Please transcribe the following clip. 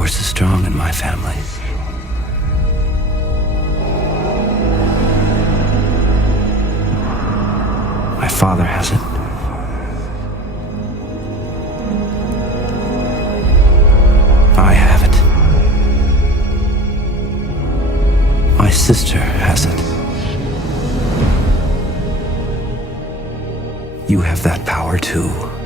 force is strong in my family. My father has it. I have it. My sister has it. You have that power too.